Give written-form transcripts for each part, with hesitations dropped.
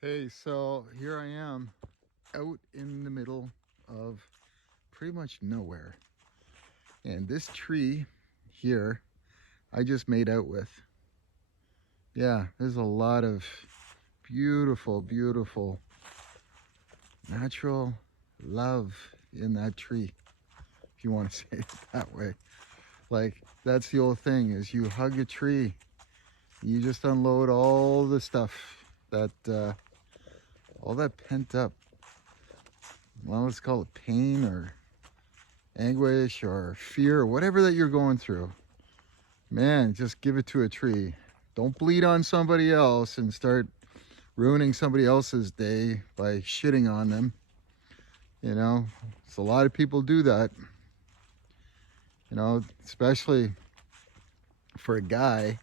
Hey, so here I am out in the middle of pretty much nowhere. And this tree here, I just made out with. Yeah, there's a lot of beautiful, beautiful natural love in that tree, if you want to say it that way. Like, that's the old thing is you hug a tree, you just unload all the stuff all that pent up, well, let's call it pain or anguish or fear or whatever that you're going through. Man, just give it to a tree. Don't bleed on somebody else and start ruining somebody else's day by shitting on them. You know, so a lot of people do that. You know, especially for a guy,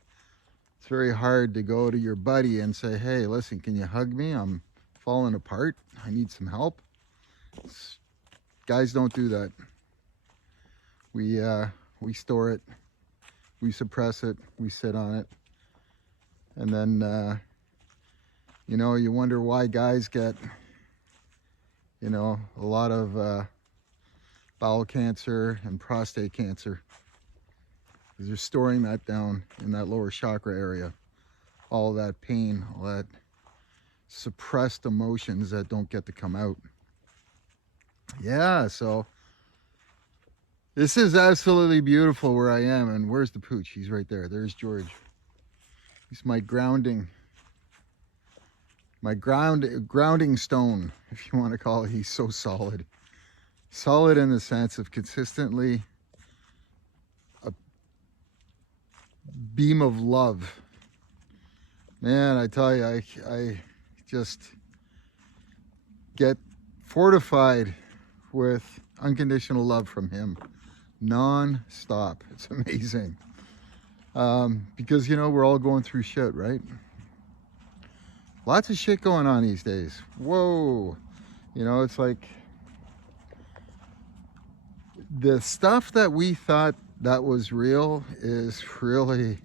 it's very hard to go to your buddy and say, hey, listen, can you hug me? I'm falling apart. I need some help. Guys don't do that. We store it, we suppress it, we sit on it, and then you wonder why guys get a lot of bowel cancer and prostate cancer, because they're storing that down in that lower chakra area, all that pain, all that suppressed emotions that don't get to come out. Yeah, so this is absolutely beautiful where I am. And where's the pooch? He's right there. There's George. He's my grounding stone, if you want to call it. He's so solid in the sense of consistently a beam of love. Man, I tell you, I just get fortified with unconditional love from him non-stop. It's amazing. Because we're all going through shit, right? Lots of shit going on these days. Whoa. It's like the stuff that we thought that was real is really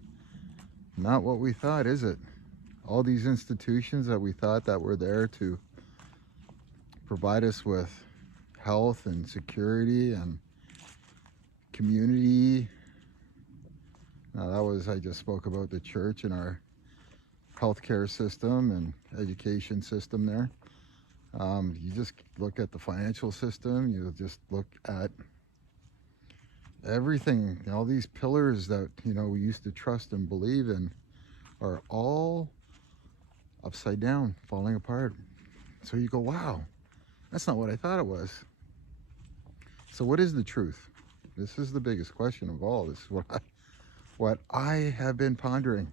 not what we thought, is it? All these institutions that we thought that were there to provide us with health and security and community. Now I just spoke about the church and our healthcare system and education system there. You just look at the financial system, you just look at everything, all these pillars that we used to trust and believe in are all upside down, falling apart. So you go, wow, that's not what I thought it was. So what is the truth? This is the biggest question of all. This is what I have been pondering.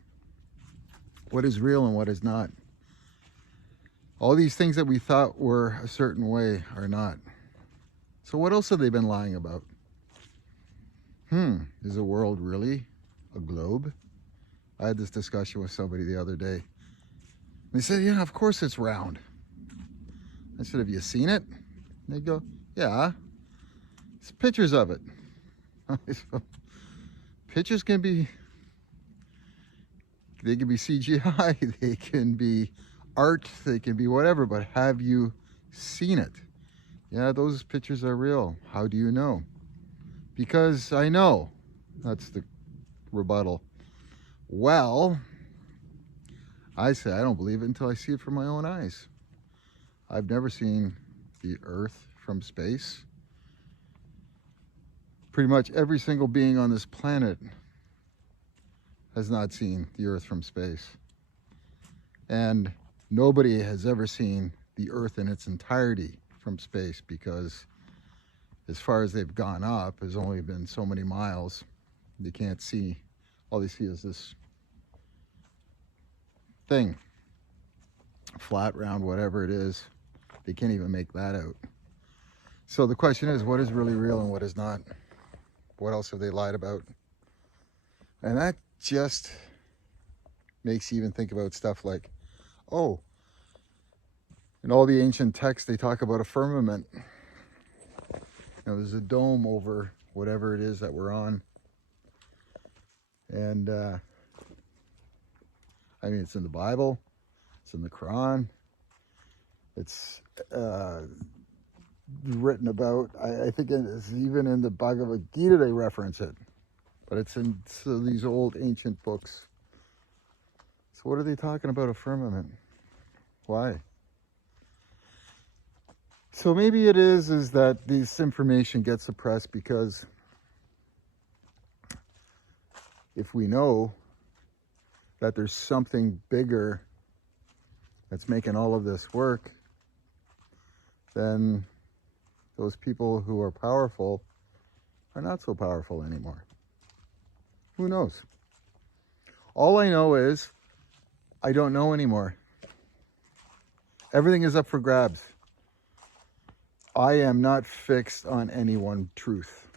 What is real and what is not? All these things that we thought were a certain way are not. So what else have they been lying about? Is the world really a globe? I had this discussion with somebody the other day. They said, yeah, of course it's round. I said, have you seen it? And they go, yeah, it's pictures of it. Pictures can be CGI, they can be art, they can be whatever, but have you seen it? Yeah, those pictures are real. How do you know? Because I know. That's the rebuttal. Well, I say I don't believe it until I see it from my own eyes. I've never seen the Earth from space. Pretty much every single being on this planet has not seen the Earth from space. And nobody has ever seen the Earth in its entirety from space, because as far as they've gone up has only been so many miles. They can't see. All they see is this thing, flat, round, whatever it is. They can't even make that out. So the question is, what is really real and what is not? What else have they lied about? And that just makes you even think about stuff like, oh, in all the ancient texts they talk about a firmament. There's a dome over whatever it is that we're on. And it's in the Bible, it's in the Quran, It's written about. I think it's even in the Bhagavad Gita they reference it, but it's in these old ancient books. So what are they talking about a firmament? Why? So maybe it is that this information gets suppressed because if we know that there's something bigger that's making all of this work, then those people who are powerful are not so powerful anymore. Who knows? All I know is I don't know anymore. Everything is up for grabs. I am not fixed on any one truth,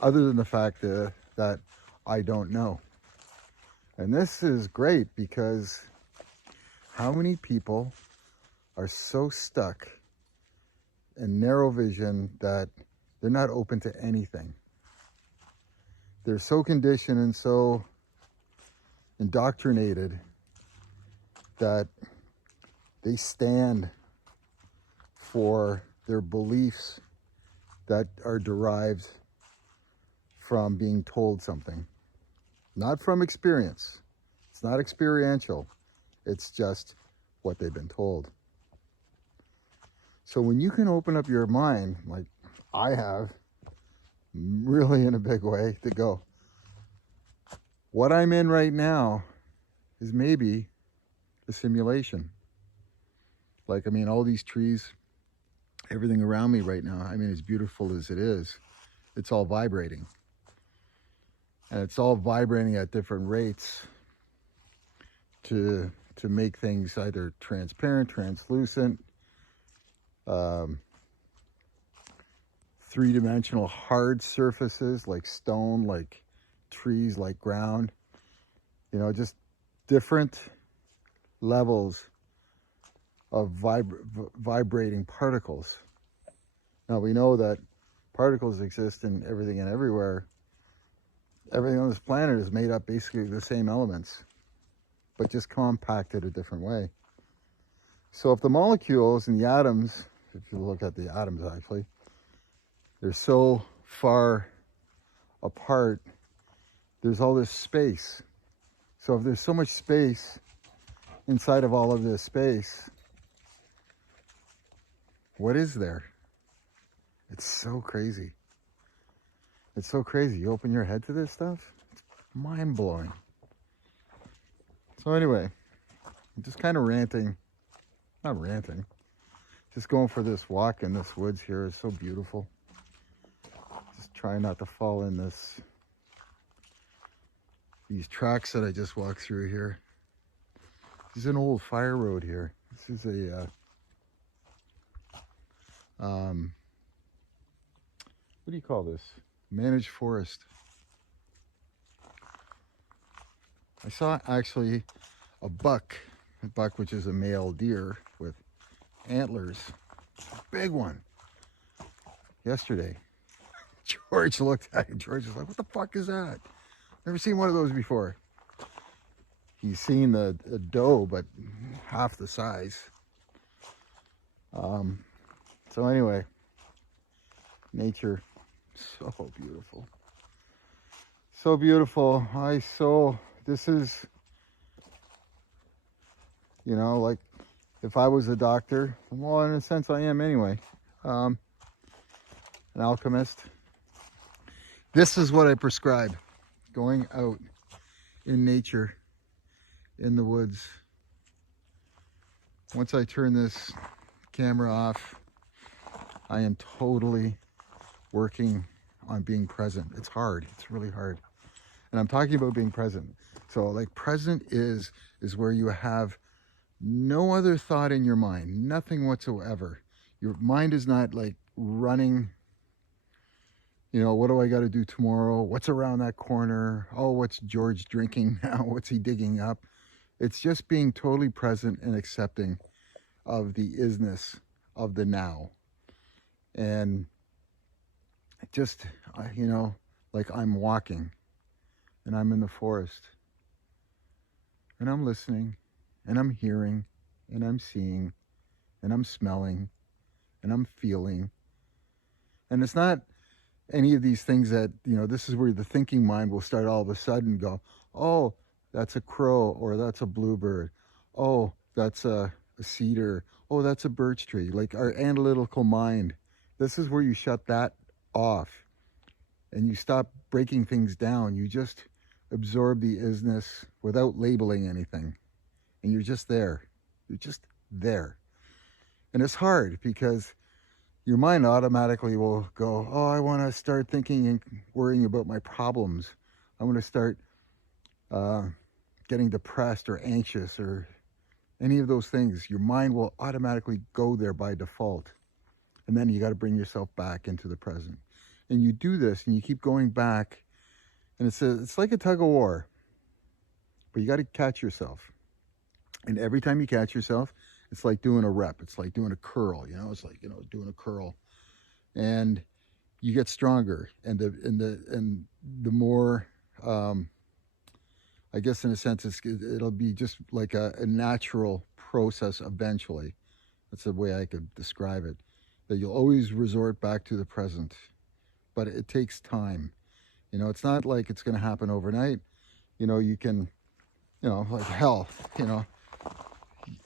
other than the fact that I don't know. And this is great because how many people are so stuck in narrow vision that they're not open to anything? They're so conditioned and so indoctrinated that they stand for their beliefs that are derived from being told something, not from experience. It's not experiential. It's just what they've been told. So when you can open up your mind, like I have, really in a big way, to go, what I'm in right now is maybe a simulation. Like, I mean, all these trees, everything around me right now, I mean, as beautiful as it is, it's all vibrating. And it's all vibrating at different rates to make things either transparent, translucent, three-dimensional hard surfaces like stone, like trees, like ground, you know, just different levels of vibrating particles. Now we know that particles exist in everything and everywhere. Everything on this planet is made up basically of the same elements, but just compacted a different way. So if the molecules and the atoms, if you look at the atoms actually, they're so far apart, there's all this space. So if there's so much space inside of all of this space, what is there? It's so crazy. It's so crazy. You open your head to this stuff, it's mind-blowing. So anyway, I'm just kind of ranting. Not ranting. Just going for this walk in this woods here. It's so beautiful. Just trying not to fall in these tracks that I just walked through here. This is an old fire road here. This is a what do you call this? Managed forest. I saw actually a buck, which is a male deer with antlers, big one, yesterday. George looked at it. George was like, what the fuck is that? Never seen one of those before. He's seen the doe, but half the size. So anyway, nature, so beautiful. So beautiful. This is, you know, like if I was a doctor, well, in a sense I am anyway, an alchemist. This is what I prescribe, going out in nature, in the woods. Once I turn this camera off, I am totally working on being present. It's hard. It's really hard. And I'm talking about being present. So like present is where you have no other thought in your mind, nothing whatsoever. Your mind is not like running, you know, what do I got to do tomorrow? What's around that corner? Oh, what's George drinking now? What's he digging up? It's just being totally present and accepting of the isness of the now. And just, you know, like I'm walking and I'm in the forest and I'm listening and I'm hearing and I'm seeing and I'm smelling and I'm feeling. And it's not any of these things that, this is where the thinking mind will start all of a sudden go, oh, that's a crow, or that's a bluebird. Oh, that's a cedar. Oh, that's a birch tree. Like our analytical mind, this is where you shut that off and you stop breaking things down. You just absorb the isness without labeling anything. And you're just there. You're just there. And it's hard because your mind automatically will go, oh, I want to start thinking and worrying about my problems. I want to start getting depressed or anxious or any of those things. Your mind will automatically go there by default. And then you got to bring yourself back into the present. And you do this and you keep going back. And it's like a tug of war. But you got to catch yourself. And every time you catch yourself, it's like doing a rep. It's like doing a curl, it's like, doing a curl. And you get stronger. And the more, I guess in a sense, it'll be just like a natural process eventually. That's the way I could describe it. That you'll always resort back to the present. But it takes time. It's not like it's going to happen overnight. You can, like hell,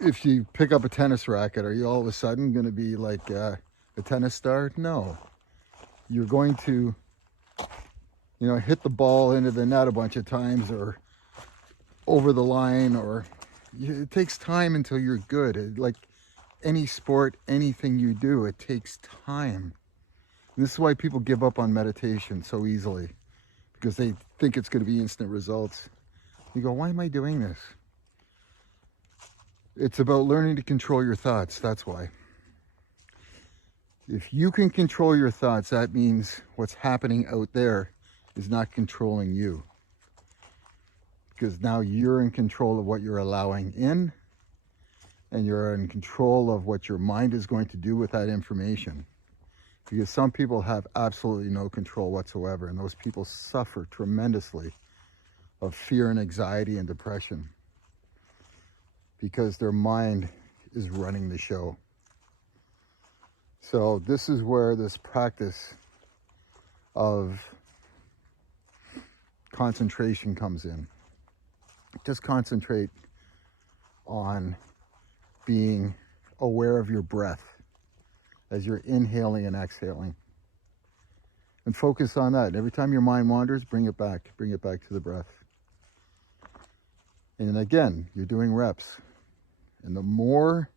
if you pick up a tennis racket, are you all of a sudden going to be like a tennis star? No. You're going to, hit the ball into the net a bunch of times or over the line, or it takes time until you're good. Like any sport, anything you do, it takes time. This is why people give up on meditation so easily, because they think it's going to be instant results. You go, why am I doing this? It's about learning to control your thoughts. That's why. If you can control your thoughts, that means what's happening out there is not controlling you. Because now you're in control of what you're allowing in, and you're in control of what your mind is going to do with that information. Because some people have absolutely no control whatsoever, and those people suffer tremendously of fear and anxiety and depression because their mind is running the show. So this is where this practice of concentration comes in. Just concentrate on being aware of your breath as you're inhaling and exhaling. And focus on that. Every time your mind wanders, bring it back to the breath. And again, you're doing reps. And the more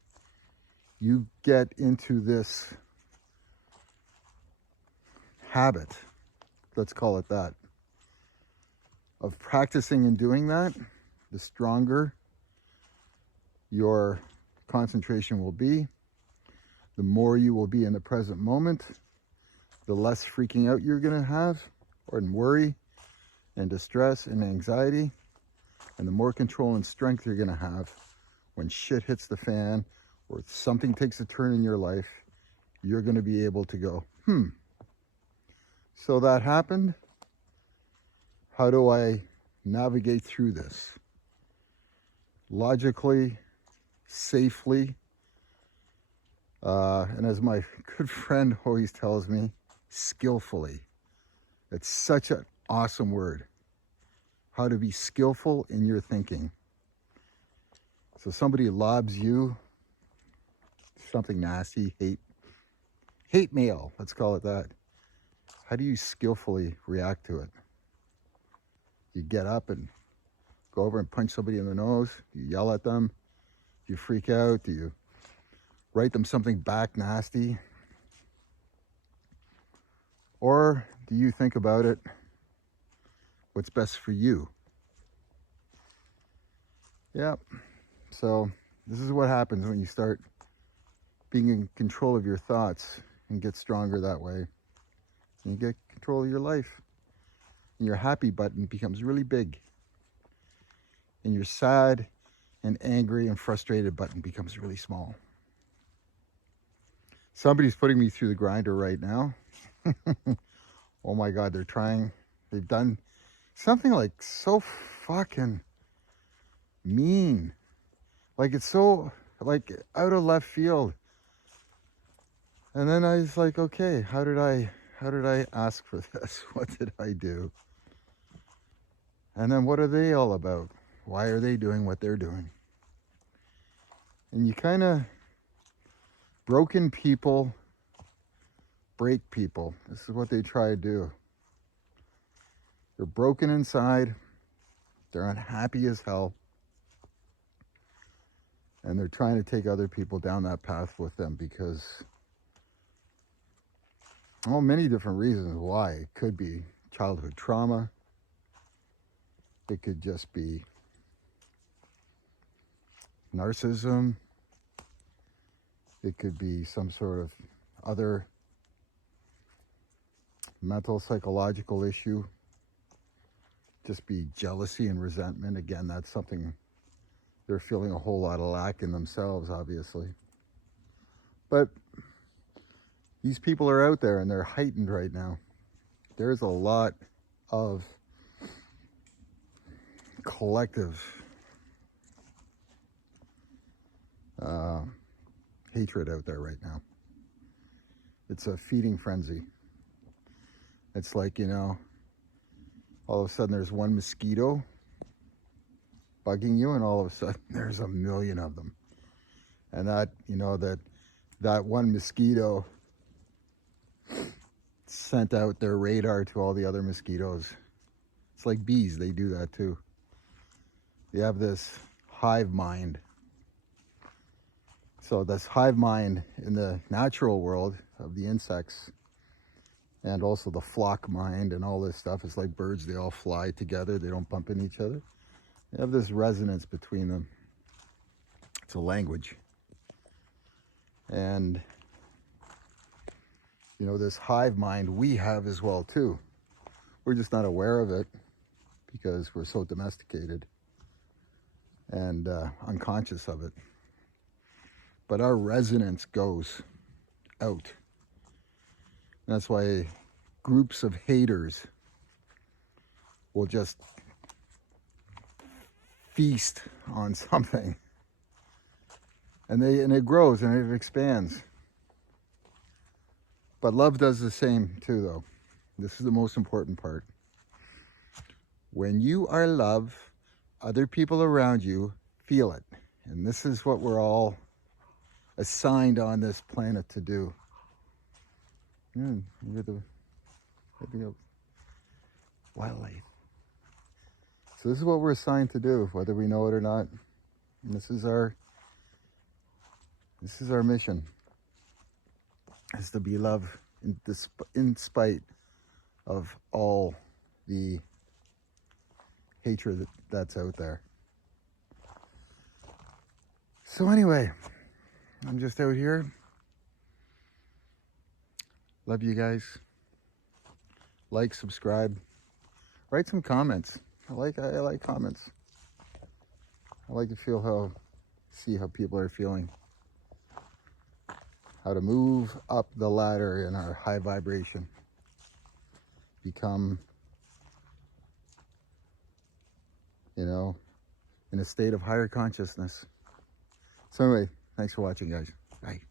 you get into this habit, let's call it that, of practicing and doing that, the stronger your concentration will be, the more you will be in the present moment, the less freaking out you're going to have, or worry and distress and anxiety, and the more control and strength you're going to have when shit hits the fan or something takes a turn in your life. You're going to be able to go, so that happened. How do I navigate through this? Logically, safely, and as my good friend always tells me, skillfully. It's such an awesome word. How to be skillful in your thinking. So somebody lobs you something nasty, hate mail, let's call it that. How do you skillfully react to it? You get up and go over and punch somebody in the nose? Do you yell at them? Do you freak out? Do you write them something back nasty? Or do you think about it, what's best for you? Yep. So this is what happens when you start being in control of your thoughts and get stronger that way. And you get control of your life. And your happy button becomes really big. And your sad and angry and frustrated button becomes really small. Somebody's putting me through the grinder right now. Oh my God, they've done something like so fucking mean. Like it's so like out of left field. And then I was like, okay, how did I ask for this? What did I do? And then what are they all about? Why are they doing what they're doing? And you kind of, broken people break people. This is what they try to do. They're broken inside. They're unhappy as hell. And they're trying to take other people down that path with them because, well, many different reasons why. It could be childhood trauma. It could just be narcissism. It could be some sort of other mental, psychological issue. Just be jealousy and resentment. Again, that's something they're feeling a whole lot of lack in themselves, obviously. But these people are out there and they're heightened right now. There's a lot of collective hatred out there right now. It's a feeding frenzy. It's like, all of a sudden there's one mosquito bugging you, and all of a sudden there's a million of them. And that, that one mosquito sent out their radar to all the other mosquitoes. It's like bees, they do that too. They have this hive mind. So this hive mind in the natural world of the insects, and also the flock mind and all this stuff, is like birds, they all fly together, they don't bump into each other. They have this resonance between them. It's a language. And this hive mind we have as well too. We're just not aware of it because we're so domesticated and unconscious of it. But our resonance goes out. And that's why groups of haters will just feast on something, and it grows and it expands. But love does the same too, though. This is the most important part. When you are loved, other people around you feel it. And this is what we're all assigned on this planet to do. You're the wildlife. So this is what we're assigned to do, whether we know it or not. And this is our mission, is to be loved in spite of all the hatred that's out there. So anyway, I'm just out here. Love you guys. Like, subscribe, write some comments. I like comments. I like to see how people are feeling. How to move up the ladder in our high vibration. Become, in a state of higher consciousness. So anyway, thanks for watching, guys. Bye.